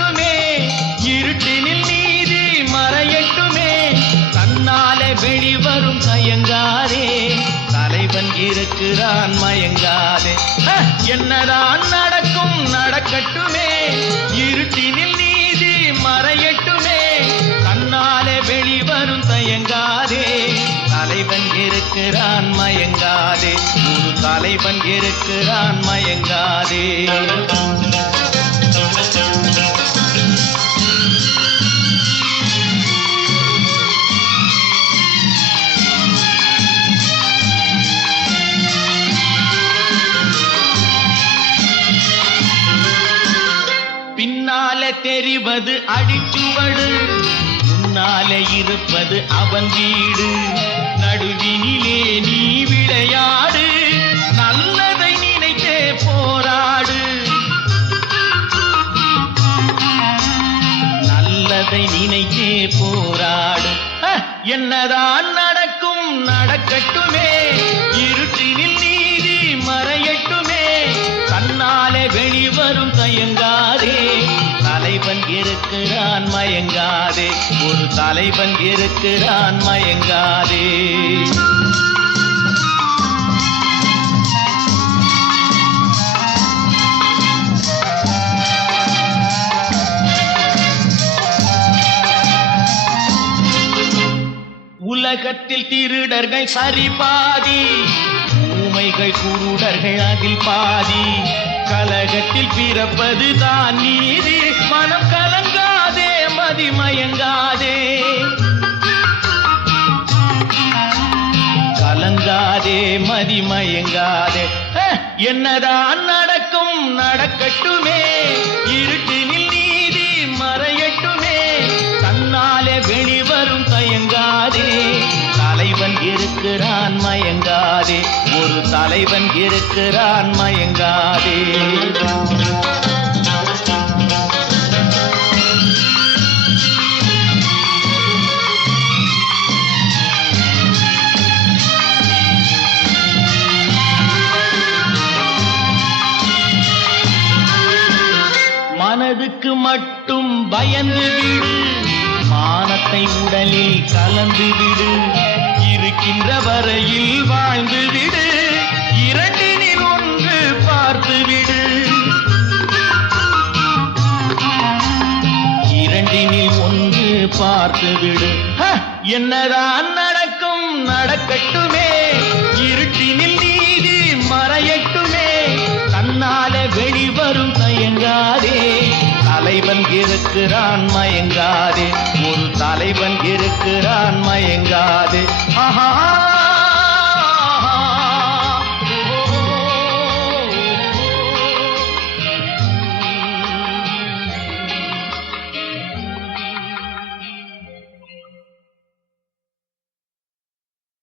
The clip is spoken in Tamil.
நடக்கட்டுமே, இருட்டினில் நீதி மறையட்டுமே, தன்னாலே வெளிவரும் தயங்காதே, தலைவன் இருக்கிறான் மயங்காதே. என்னதான் நடக்கும் நடக்கட்டுமே, இருட்டினில் நீதி மறையட்டுமே, தன்னாலே வெளிவரும் தயங்காதே, தலைவன் இருக்கிறான் மயங்காதே, ஒரு தலைவன் இருக்கிறான் மயங்காதே. பின்னாலே தெரிவது அடிச்சுவடு, முன்னாலே இருப்பது அவன் வீடு, நடுவினிலே நீ விளையாடு, நல்லதை நினைத்தே போராடு, நல்லதை நினைத்தே போராடு. என்னதான் நடக்கும் நடக்கட்டுமே, இருட்டினில் நீதி மறையட்டுமே, தன்னாலே வெளிவரும் தயங்காதே, தலைவன் இருக்கிறான் மயங்காதே, ஒரு தலைவன் இருக்கிறான் மயங்காதே. உலகத்தில் திருடர்கள் சரிபாதி, ஊமைகள் குருடர்கள் அதில் பாதி, கலகத்தில் பிறப்பது தான் நீதி, மனம் கலங்காதே மதிமயங்காதே, கலங்காதே மதிமயங்காதே. என்னதான் நடக்கும் நடக்கட்டுமே, இருட்டினில் நீதி மறையட்டுமே, தன்னாலே வெளிவரும் தயங்காதே, தலைவன் இருக்கிறான் மயங்காதே, ஒரு தலைவன் இருக்கிறான் மயங்காதே. மனதுக்கு மட்டும் பயந்து விடு, மானத்தை உடலில் கலந்து விடு, இருக்கின்ற வரையில் வாழ்ந்து விடு, இரண்டினில் ஒன்று பார்த்து விடு, இரண்டினில் ஒன்று பார்த்து விடு. என்னதான் நடக்கும் நடக்கட்டுமே, இருட்டினில் நீதி மறையட்டுமே, தன்னாலே வெளிவரும் தயங்காதே, தலைவன் இருக்கிறான் மயங்காதே, ஒரு தலைவன் இருக்கிறான் மயங்காதே. ஆஹா.